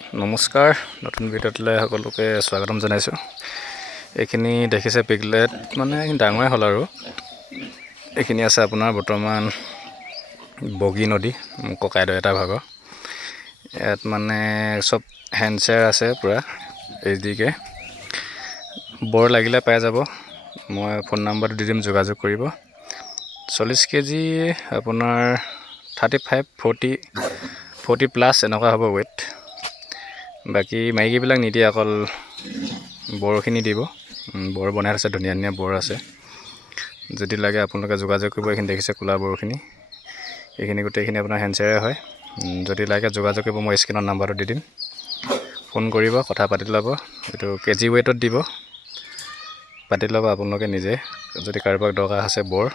নমস্কাৰ, নতুন ভিডিঅ'টোলৈ সকলোকে স্বাগতম জনাইছোঁ। এইখিনি দেখিছে পিগলেট মানে ডাঙৰে হ'ল আৰু এইখিনি আছে আপোনাৰ বৰ্তমান বগী নদী ককাইদেউ এটা ভাগৰ। ইয়াত মানে চব হেণ্ডচেয়াৰ আছে পূৰা HD-কে। বৰ লাগিলে পাই যাব, মই ফোন নাম্বাৰটো দি দিম, যোগাযোগ কৰিব। 40 কেজি আপোনাৰ 35-40 প্লাছ এনেকুৱা হ'ব ৱেইট। বাকী মাইকীবিলাক নিদিয়ে, অকল বৰখিনি দিব। বৰ বনাই থৈছে, ধুনীয়া ধুনীয়া বৰ আছে। যদি লাগে আপোনালোকে যোগাযোগ কৰিব। এইখিনি দেখিছে ক'লা বৰখিনি, এইখিনি গোটেইখিনি আপোনাৰ হেণ্ডচেয়াৰে হয়। যদি লাগে যোগাযোগ কৰিব, মই স্ক্ৰীণত নাম্বাৰটো দি দিম, ফোন কৰিব, কথা পাতি ল'ব। এইটো কেজি ৱেইটত দিব, পাতি ল'ব আপোনালোকে নিজে যদি কাৰোবাক দৰকাৰ আছে বৰ।